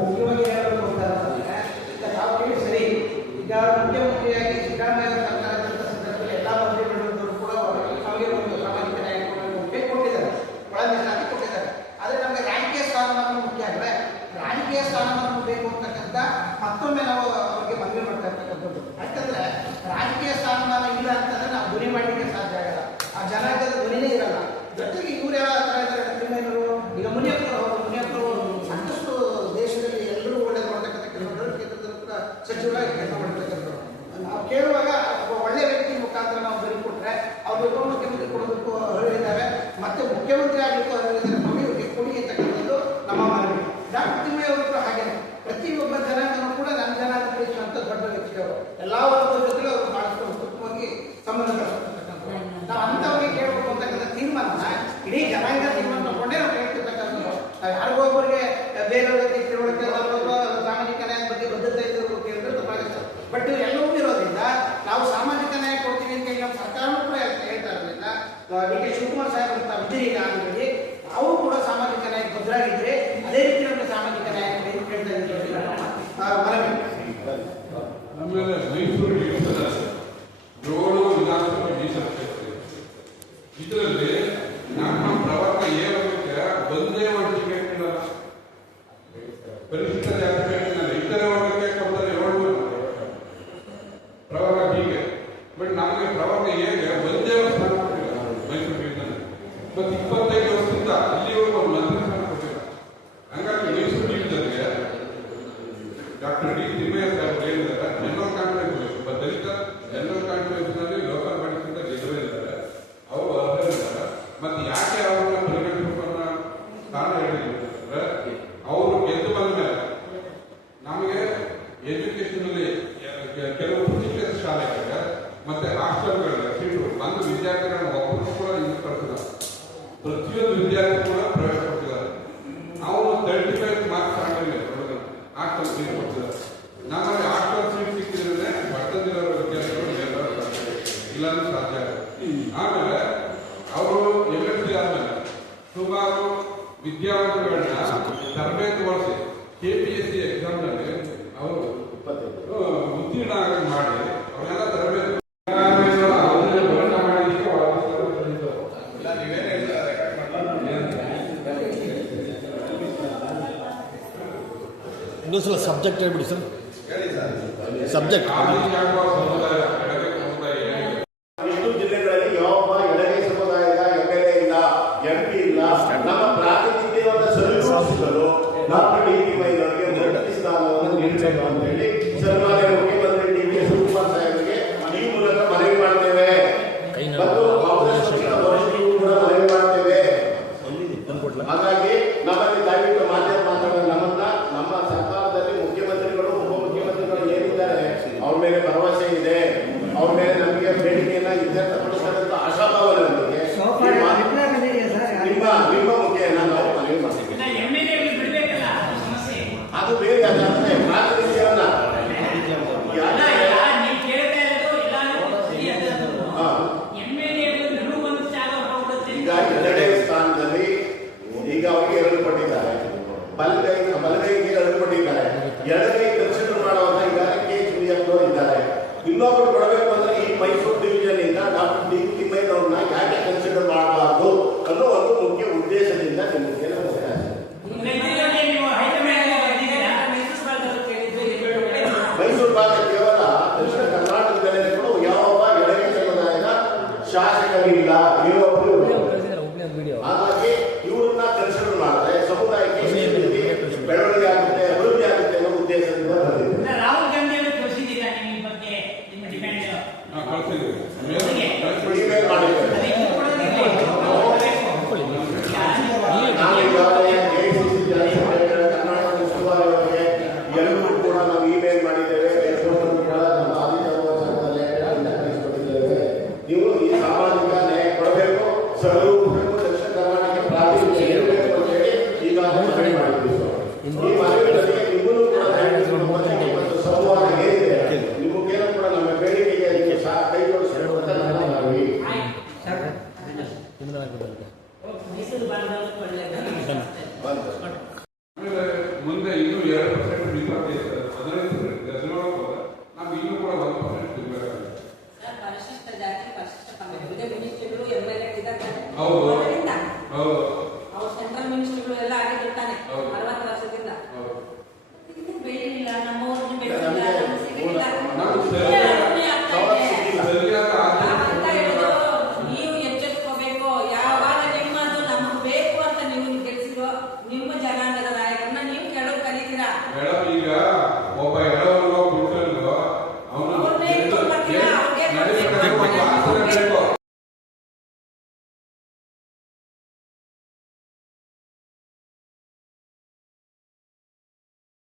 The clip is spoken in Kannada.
ಮುಖ್ಯವಾಗಿ ಹೇಳಬೇಕು ಅಂತಂದ್ರೆ ನಾವು ಕೇಳಿ ಸರಿ. ಈಗ ಮುಖ್ಯಮಂತ್ರಿಯಾಗಿ ಸಿದ್ದರಾಮಯ್ಯ ಸರ್ಕಾರದ ಸಂದರ್ಭದಲ್ಲಿ ಎಲ್ಲ ಮಂತ್ರಿಗಳು ಕೂಡ ಅವರಿಗೆ ಒಂದು ಸಾಮಾಜಿಕ ನ್ಯಾಯ ಕೊಟ್ಟಿದ್ದಾರೆ, ಒಳ ಮೀಸಲಾತಿ ಕೊಟ್ಟಿದ್ದಾರೆ. ಆದರೆ ನಮಗೆ ರಾಜಕೀಯ ಸ್ಥಾನಮಾನ ಮುಖ್ಯ ಅಲ್ವೇ? ರಾಜಕೀಯ ಸ್ಥಾನಮಾನ ಬೇಕು ಅಂತಕ್ಕಂಥ ಮತ್ತೊಮ್ಮೆ ನಾವು ಅವರಿಗೆ ಮನವಿ ಮಾಡ್ತಾ ಇರ್ತಕ್ಕಂಥದ್ದು. ಯಾಕಂದ್ರೆ ರಾಜಕೀಯ ಸ್ಥಾನಮಾನ ಇಲ್ಲ ಅಂತಂದ್ರೆ ನಾವು ಧ್ವನಿ ಮಾಡಲಿಕ್ಕೆ ಸಾಧ್ಯ ಆಗಲ್ಲ, ಆ ಜನಾಂಗದ ಧ್ವನಿನೇ ಇರಲ್ಲ. ಜೊತೆಗೆ ಇವ್ರು ಯಾವ ಥರ ಇದ್ದಾರೆ ತಿಮ್ಮಯ್ಯನವರು, ಈಗ ಮುನಿಯಪ್ಪರು ಸಾಕಷ್ಟು ದೇಶದಲ್ಲಿ ಎಲ್ಲರೂ ಒಳ್ಳೇದು ಮಾಡ್ತಕ್ಕಂಥ ಕೆಲವರು ಕೇಂದ್ರದಲ್ಲೂ ಕೂಡ ಸಚಿವರಾಗಿ ಕೆಲಸ ಮಾಡ್ತಕ್ಕಂಥವ್ರು. ನಾವು ಕೇಳುವಾಗ ಒಬ್ಬ ಒಳ್ಳೆ ವ್ಯಕ್ತಿ ಮುಖಾಂತರ ನಾವು ಬರೀ ಕೊಟ್ಟರೆ ಅವ್ರು ಉಪಮುಖ್ಯಮಂತ್ರಿ ಕೊಡೋದಕ್ಕೂ ಅರಿವಿದ್ದಾರೆ, ಮತ್ತೆ ಮುಖ್ಯಮಂತ್ರಿ ಆಗಲಿಕ್ಕೂ ಅರಿವಿದ್ದಾರೆ. ನಮಗೆ ಕೊಡಿ ಅಂತಕ್ಕಂಥದ್ದು ನಮ್ಮ ಮನವಿ. ಡಾಕ್ಟರ್ ತಿಮ್ಮಯ್ಯ ಅವರು ಹಾಗೆ ಪ್ರತಿಯೊಬ್ಬ ಜನಾಂಗನೂ ಕೂಡ ನಮ್ಮ ಜನಾಂಗ ತಿಳಿಸುವಂಥ ದೊಡ್ಡ ವ್ಯಕ್ತಿಯವರು. ಎಲ್ಲ ವರ್ಗದ ಜೊತೆಗೆ ಅವರು ಬಹಳಷ್ಟು ಉತ್ತಮವಾಗಿ ಸಂಬಂಧ ಬೆಳೆಸ್ತಕ್ಕಂಥದ್ದು. ನಾವು ಅಂಥವ್ರಿಗೆ ಕೇಳಬೇಕು ಅಂತಕ್ಕಂಥ ತೀರ್ಮಾನ ಇಡೀ ಜನಾಂಗ ತೀರ್ಮಾನ ತಗೊಂಡೇ ನಾವು ಹೇಳ್ತಿರ್ತಕ್ಕಂಥದ್ದು. ನಾವು ಯಾರಿಗೊಬ್ಬರಿಗೆ ಬೇರೆಯವರಿಗೆ ತಿಳುವಳಿಕೆ ಸಾಮಾಜಿಕ ನ್ಯಾಯ ಬಗ್ಗೆ ಬದ್ಧತೆ ಇದ್ದರೂ ಕೇಳಿದ್ರೆ ತಪ್ಪಾಗುತ್ತೆ. ಬಟ್ ಎಲ್ಲವೂ ಇರೋದ್ರಿಂದ ನಾವು ಸಾಮಾಜಿಕ ನ್ಯಾಯ ಕೊಡ್ತೀವಿ ಅಂತ ಈಗ ನಮ್ಮ ಸರ್ಕಾರವೂ ಕೂಡ ಹೇಳ್ತಾ ಇರೋದ್ರಿಂದ ಡಿ ಕೆ ಶಿವಕುಮಾರ್ ಸಾಹೇಬ್ ಅಂತ ಇದ್ದೀರಿ ಈಗ ಆಲ್ರೆಡಿ, ನಾವು ಕೂಡ ಸಾಮಾಜಿಕ ನ್ಯಾಯ ಭದ್ರಾಗಿದ್ರೆ ಅದೇ ರೀತಿ ನಮಗೆ ಸಾಮಾಜಿಕ ನ್ಯಾಯ ಕೇಳ್ತಾ ಇದ್ದೀವಿ ಮನವಿ. ಆಮೇಲೆ ಮೈಸೂರು ಏಳು ವಿಧಾನಸಭೆ ಮೀಸಲು ಇದರಲ್ಲಿ ನಮ್ಮ ಪ್ರವರ್ಗ ಏರೋದಕ್ಕೆ ಒಂದೇ ಒಂದು ಟಿಕೆಟ್ ನೀಡಲ್ಲ, ಪರಿಶಿಷ್ಟ ಜಾತಿ ಇತರ ವರ್ಗಕ್ಕೆ ಕೊಟ್ಟರೆ ಏಳು ಪ್ರವರ್ಗ ಹೀಗೆ. ಬಟ್ ನಮಗೆ ಪ್ರವರ್ಗ ಹೇಗೆ ಒಂದೇ ಸ್ಥಾನ ಕೊಟ್ಟಿಲ್ಲ ಮೈಸೂರಿಗೆ. ಮತ್ತು 25 ವರ್ಷದಿಂದ ಅಲ್ಲಿವರೆಗೂ ಒಂದು ಮಂತ್ರಿ ಸ್ಥಾನ ಕೊಟ್ಟಿಲ್ಲ. ಹಂಗಾಗಿ ಮೈಸೂರು ಜಿಲ್ಲೆಗೆ ಡಾಕ್ಟರ್ ಡಿ ತಿಮ್ಮಯ್ಯ ಸಾಹೇಬ್ ಹೇಳಿದ್ದಾರೆ, ಜನರಲ್ ಕಾನ್ಫರೆನ್ಸ್ ದಲಿತ ಜನರಲ್ ಕಾನ್ಫರೆನ್ಸ್ ನಲ್ಲಿ ಲೋಕಲ್ ಬಾಡಿಗಿಂತ ಗೆದ್ದಿದ್ದಾರೆ, ಅವರು ಅರ್ಹರಿದ್ದಾರೆ. ಮತ್ತೆ ಯಾಕೆ ಅವ್ರನ್ನ ಪರಿಗಣಿಸಬೇಕು ಅನ್ನೋ ಕಾರಣ ಹೇಳಿದ್ರೆ ಅವರು ಗೆದ್ದು ಬಂದ ಮೇಲೆ ನಮಗೆ ಎಜುಕೇಶನ್ ಅಲ್ಲಿ ಕೆಲವು ಉಚಿತ ಶಾಲೆಗಳಿಗೆ ಮತ್ತೆ ಹಾಸ್ಟೆಲ್ಗಳಿಗೆ ಸೀಟು ಬಂದು ವಿದ್ಯಾರ್ಥಿಗಳನ್ನ ಒಬ್ಬರು ಕೂಡ ಇದು ಕಳಿಸಿದ್ದಾರೆ. ಪ್ರತಿಯೊಂದು ವಿದ್ಯಾರ್ಥಿ ಕೂಡ ಪ್ರವೇಶ ಕೊಟ್ಟಿದ್ದಾರೆ. ನಾವು 35 ಮಾರ್ಕ್ಸ್ ಆಗಿಲ್ಲ ಹಾಸ್ಟೆಲ್ ಸೀಟ್ ಕೊಡ್ತಿದ್ದಾರೆ. ನಮ್ಮಲ್ಲಿ ಹಾಸ್ಟೆಲ್ ಸೀಟ್ ಸಿಕ್ಕಿದ್ರೆ ಬರ್ತದಿರೋ ವಿದ್ಯಾರ್ಥಿಗಳು ಇಲ್ಲಾಂದ್ರೆ ಸಾಧ್ಯ ಆಗುತ್ತೆ. ಆಮೇಲೆ ಅವರು MSc ಆದ್ಮೇಲೆ ಸುಮಾರು ವಿದ್ಯಾರ್ಥಿಗಳನ್ನ ತರಬೇತಿ ಮಾಡಿಸಿ KPSC ಎಕ್ಸಾಮ್ ನಲ್ಲಿ ಅವರು ಉತ್ತೀರ್ಣ ಮಾಡಿ ಅವರೆಲ್ಲ ತರಬೇತಿ ಇನ್ನೊಂದ್ಸಲ ಸಬ್ಜೆಕ್ಟ್ ಹೇಳ್ಬಿಡಿ ಸರ್. ಸಬ್ಜೆಕ್ಟ್ ಇಷ್ಟು ಜಿಲ್ಲೆಗಳಲ್ಲಿ ಯಾವೊಬ್ಬ ಎಡಗೈ ಸಮುದಾಯದ MLA ಇಲ್ಲ, MP ಇಲ್ಲ. ನಮ್ಮ ಪ್ರಾತಿನಿಧ್ಯವಾದ ಸರಿದೂಗಿಸಲು ಡಾಕ್ಟರ್ ಡಿ ತಿಮ್ಮಯ್ಯನವರಿಗೆ ಮೊದಲ ಸ್ಥಾನವನ್ನು ನೀಡಬೇಕು ಅಂತ ಹೇಳಿ ಸನ್ಮಾನ್ಯ ಮುಖ್ಯಮಂತ್ರಿ ಡಿ ಕೆ ಶಿವಕುಮಾರ್ ಸಾಹೇಬರಿಗೆ ಈ ಮೂಲಕ ಮನವಿ ಮಾಡ್ತೇವೆ ಮತ್ತು ಕಾಂಗ್ರೆಸ್ ಪಕ್ಷದ ವರಿಷ್ಠರಿಗೂ ಕೂಡ ಮನವಿ ಮಾಡ್ತೇವೆ. ಹಾಗಾಗಿ ನಮ್ಮಲ್ಲಿ ದಯವಿಟ್ಟು ಮಾತಾಡೋದು ನಮ್ಮ ಸರ್ಕಾರದಲ್ಲಿ ಮುಖ್ಯಮಂತ್ರಿಗಳು ಉಪಮುಖ್ಯಮಂತ್ರಿಗಳು ಏನಿದ್ದಾರೆ ಅವ್ರ ಮೇಲೆ ಭರವಸೆ ಇದೆ, ಅವ್ರ ಮೇಲೆ ನಮಗೆ ಬೇಡಿಕೆಯನ್ನ ಇತ್ಯರ್ಥಪಡಿಸದಂತ ಆಶಾಭಾವನೆ ನಮಗೆ. ನಿಮ್ಮ ಮುಖ್ಯನ ನಾವು ಮನವಿ ಮಾಡ್ತೀವಿ. ಅದು ಬೇರೆ ಅದಾದ್ರೆ ಪ್ರಾತಿನಿಧ್ಯವನ್ನ ಈಗ ಎರಡನೇ ಸ್ಥಾನದಲ್ಲಿ ಈಗ ಅವರಿಗೆ 2 ಕೊಟ್ಟಿದ್ದಾರೆ, ಬಲಗೈಗೆ 2 ಕೊಟ್ಟಿದ್ದಾರೆ, ಎಡಗೈ ಕನ್ಸಿಡರ್ ಮಾಡುವಂತ ಈಗಾಗಲೇ KHBF ಇದ್ದಾರೆ. ಇನ್ನೊಬ್ರು ಕೊಡಬೇಕು ಅಂದ್ರೆ ಈ ಮೈಸೂರು ಡಿವಿಷನ್ ಇಂದ ಡಾಕ್ಟರ್ ಡಿ ತಿಮ್ಮಯ್ಯನವ್ರನ್ನ ಯಾಕೆ ಕನ್ಸಿಡರ್ ಮಾಡಬಾರ್ದು ಅನ್ನೋ ಒಂದು ಮುಖ್ಯ ಉದ್ದೇಶದಿಂದ ನಿಮಗೆ ಮೈಸೂರು ಭಾಗ ಕೇವಲ ದಕ್ಷಿಣ ಕರ್ನಾಟಕದಲ್ಲಿ ಕೂಡ ಯಾವೊಬ್ಬ ಎಡಗೈ ಸಮುದಾಯದ ಶಾಸಕರಿಲ್ಲ, ಇರೋರು. ಹಾಗಾಗಿ ಇವ್ರನ್ನ ಕನ್ಸಿಡರ್ ಮಾಡಿದ್ರೆ ಸಮುದಾಯಕ್ಕೆ ಬೆಳವಣಿಗೆ ಆಗುತ್ತೆ, ಅಭಿವೃದ್ಧಿ ಆಗುತ್ತೆ ಅನ್ನೋ ಉದ್ದೇಶದಿಂದ ಎಲ್ಲರೂ ಕೂಡ ನಾವು ಇಮೇಲ್ ಮಾಡಿದ್ದೇವೆ, ನೀವು ಈ ಸಾಮಾಜಿಕ ನ್ಯಾಯ ಕೊಡಬೇಕು, ಸರಳಬೇಕು, ದಕ್ಷಿಣ ಕರ್ನಾಟಕ ಪ್ರಾತಿನಿಧ್ಯ ಇರಬೇಕು ಅಂತ ಹೇಳಿ ಈಗ ಮನವಿ ಮಾಡಿದ್ದೀವಿ. ಈ ಮನವಿಯಲ್ಲಿ ನಿಮ್ಮನ್ನು ಕೂಡ ಮತ್ತು ಸಂವಾದ ಏನಿದೆ ನಿಮಗೇನೂ ಕೂಡ ನಮ್ಮ ಬೇಡಿಕೆಗೆ ಅದಕ್ಕೆ ಕೈ ಜೋಡಿಸಿರುವಂತ ನನ್ನ ಮನವಿ. 2% ಮೀಸಲಾತಿ